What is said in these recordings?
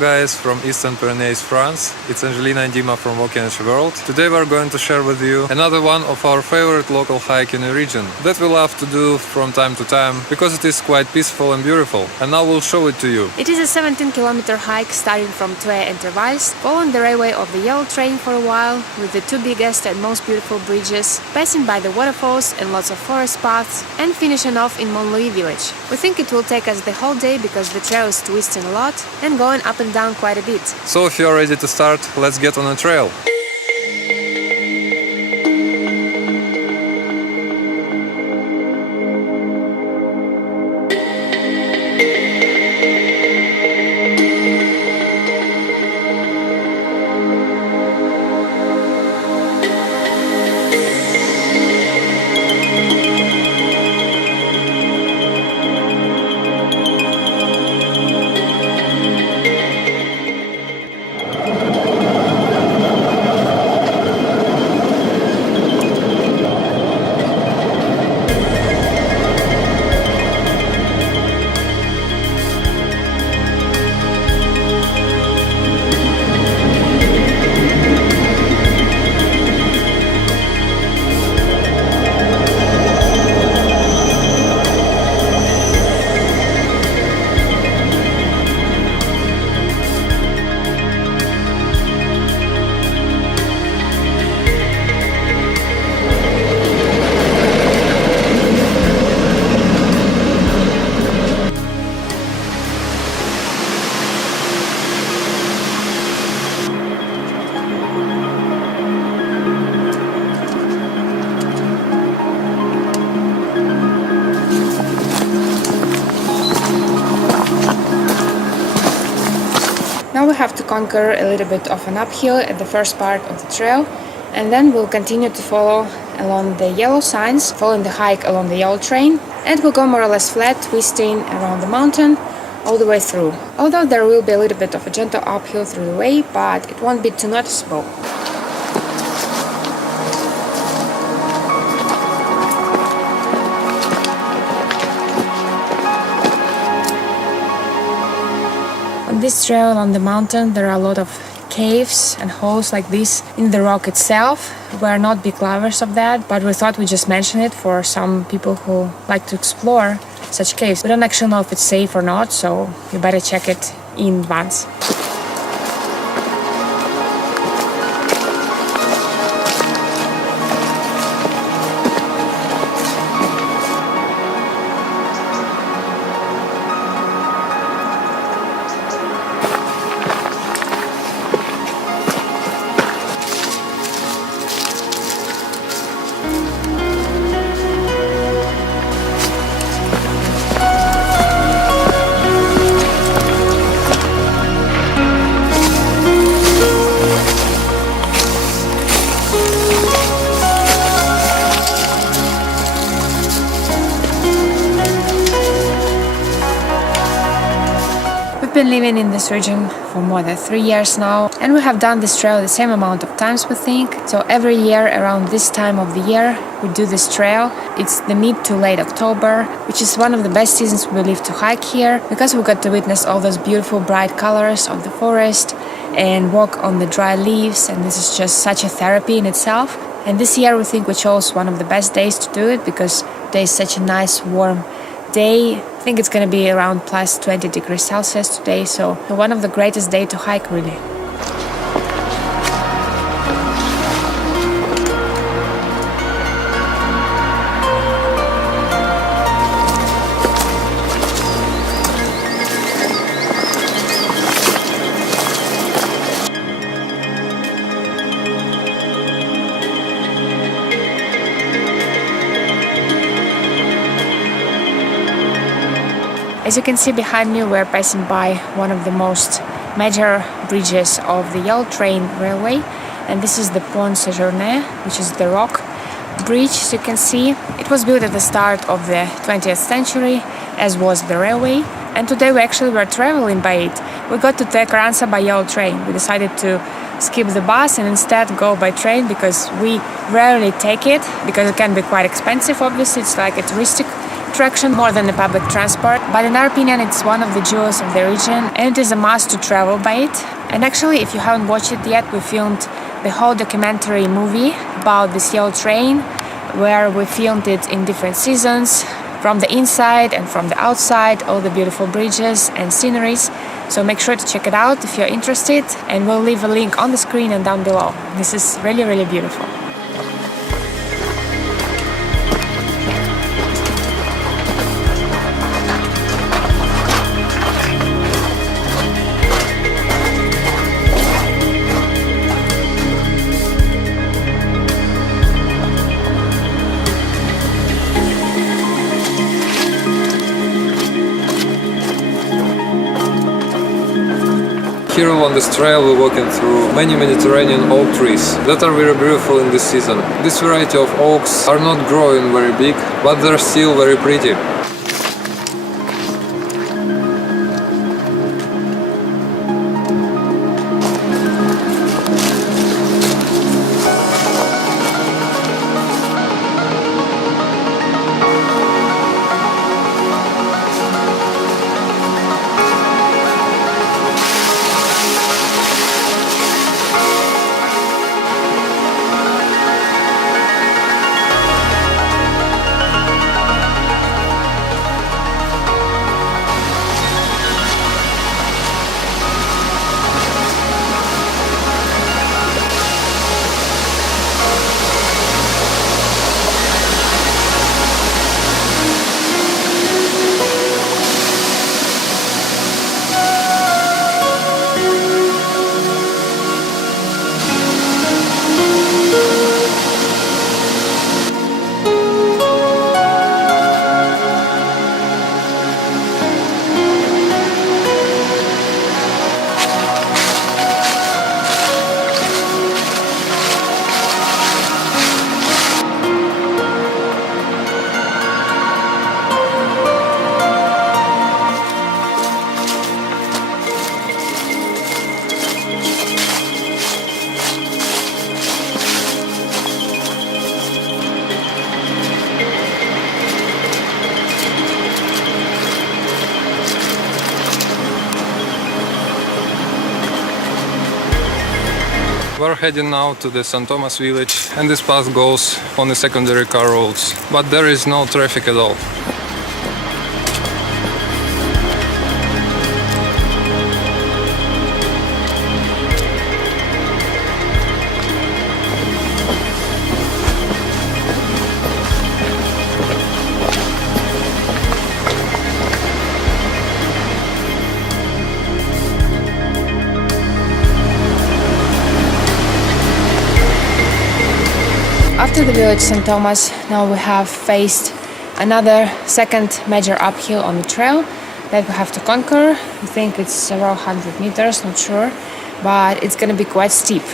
guys from Eastern Pyrenees, France. It's Angelina and Dima from Walking Edge World. Today we're going to share with you another one of our favorite local hike in the region that we love to do from time to time because it is quite peaceful and beautiful. And now we'll show it to you. It is a 17-kilometer hike starting from Thuận and Terwais, following the railway of the yellow train for a while with the two biggest and most beautiful bridges, passing by the waterfalls and lots of forest paths, and finishing off in Montlouis village. We think it will take us the whole day because the trail is twisting a lot and going up and down quite a bit. So if you're ready to start, let's get on a trail. Now we have to conquer a little bit of an uphill at the first part of the trail, and then we'll continue to follow along the yellow signs, following the hike along the yellow train, and we'll go more or less flat, twisting around the mountain all the way through. Although there will be a little bit of a gentle uphill through the way, but it won't be too noticeable. On this trail on the mountain there are a lot of caves and holes like this in the rock itself. We are not big lovers of that, but we thought we'd just mention it for some people who like to explore such caves. We don't actually know if it's safe or not, so you better check it in advance. We've been living in this region for more than 3 years now, and we have done this trail the same amount of times, we think. So every year around this time of the year we do this trail. It's the mid to late October, which is one of the best seasons we believe to hike here, because we got to witness all those beautiful bright colors of the forest and walk on the dry leaves, and this is just such a therapy in itself. And this year we think we chose one of the best days to do it because today is such a nice warm day. I think it's going to be around plus 20 degrees Celsius today, so one of the greatest days to hike, really. As you can see behind me, we're passing by one of the most major bridges of the yellow train railway, and this is the Pont Séjourné, which is the rock bridge. As you can see, it was built at the start of the 20th century, as was the railway, and today we actually were traveling by it. We got to Tecranza by yellow train. We decided to skip the bus and instead go by train because we rarely take it, because it can be quite expensive. Obviously, it's like a touristic attraction more than the public transport, but in our opinion it's one of the jewels of the region and it is a must to travel by it. And actually, if you haven't watched it yet, we filmed the whole documentary movie about this yellow train, where we filmed it in different seasons, from the inside and from the outside, all the beautiful bridges and sceneries. So make sure to check it out if you're interested, and we'll leave a link on the screen and down below. This is really, really beautiful. Here on this trail we're walking through many Mediterranean oak trees that are very beautiful in this season. This variety of oaks are not growing very big, but they're still very pretty. We're heading now to the St. Thomas village, and this path goes on the secondary car roads, but there is no traffic at all. After the village St. Thomas, now we have faced another second major uphill on the trail that we have to conquer. I think it's around 100 meters, not sure, but it's gonna be quite steep.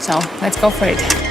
So let's go for it.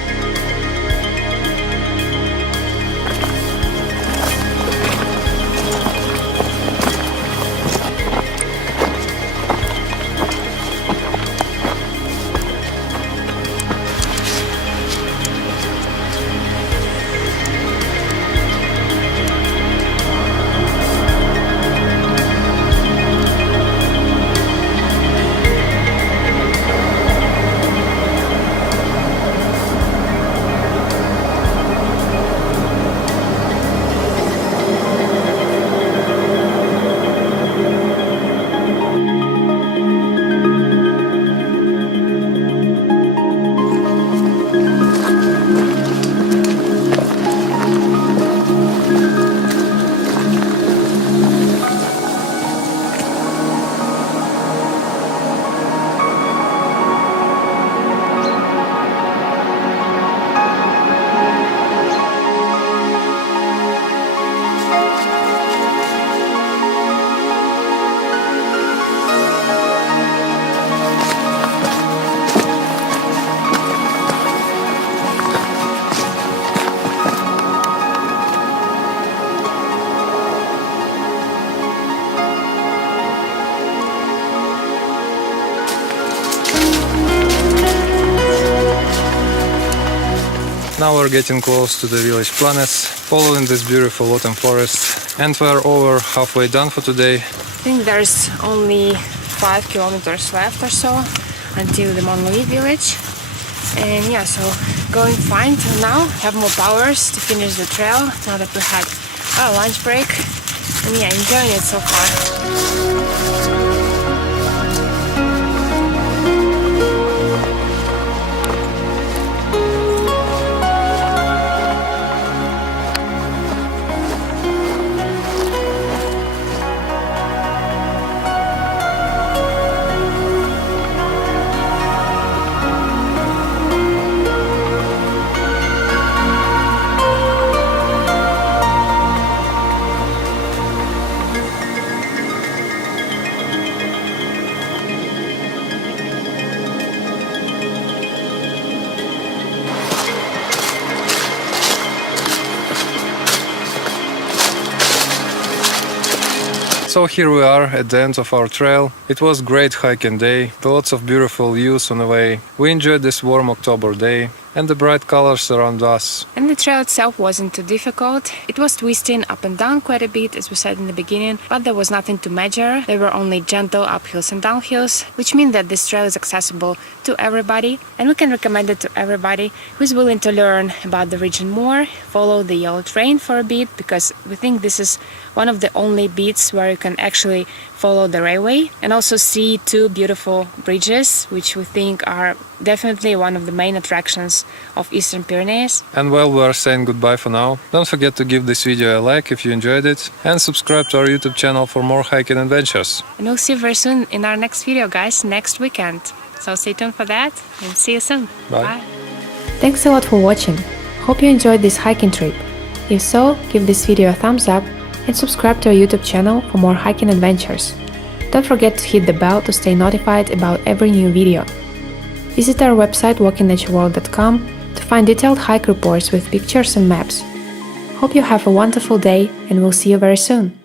Now we're getting close to the village Planes, following this beautiful autumn forest, and we're over halfway done for today. I think there's only 5 kilometers left or so until the Monolith village. And yeah, so going fine till now. Have more powers to finish the trail now that we had our lunch break. And yeah, enjoying it so far. So here we are at the end of our trail. It was a great hiking day, lots of beautiful views on the way. We enjoyed this warm October day and the bright colors around us. And the trail itself wasn't too difficult. It was twisting up and down quite a bit, as we said in the beginning, but there was nothing to measure. There were only gentle uphills and downhills, which mean that this trail is accessible to everybody, and we can recommend it to everybody who's willing to learn about the region more, follow the yellow train for a bit, because we think this is one of the only bits where you can actually follow the railway and also see 2 beautiful bridges, which we think are definitely one of the main attractions of Eastern Pyrenees. And while we are saying goodbye for now, don't forget to give this video a like if you enjoyed it and subscribe to our YouTube channel for more hiking adventures. And we'll see you very soon in our next video, guys, next weekend. So stay tuned for that and see you soon. Bye. Thanks a lot for watching. Hope you enjoyed this hiking trip. If so, give this video a thumbs up and subscribe to our YouTube channel for more hiking adventures. Don't forget to hit the bell to stay notified about every new video. Visit our website walkingnatureworld.com to find detailed hike reports with pictures and maps. Hope you have a wonderful day, and we'll see you very soon.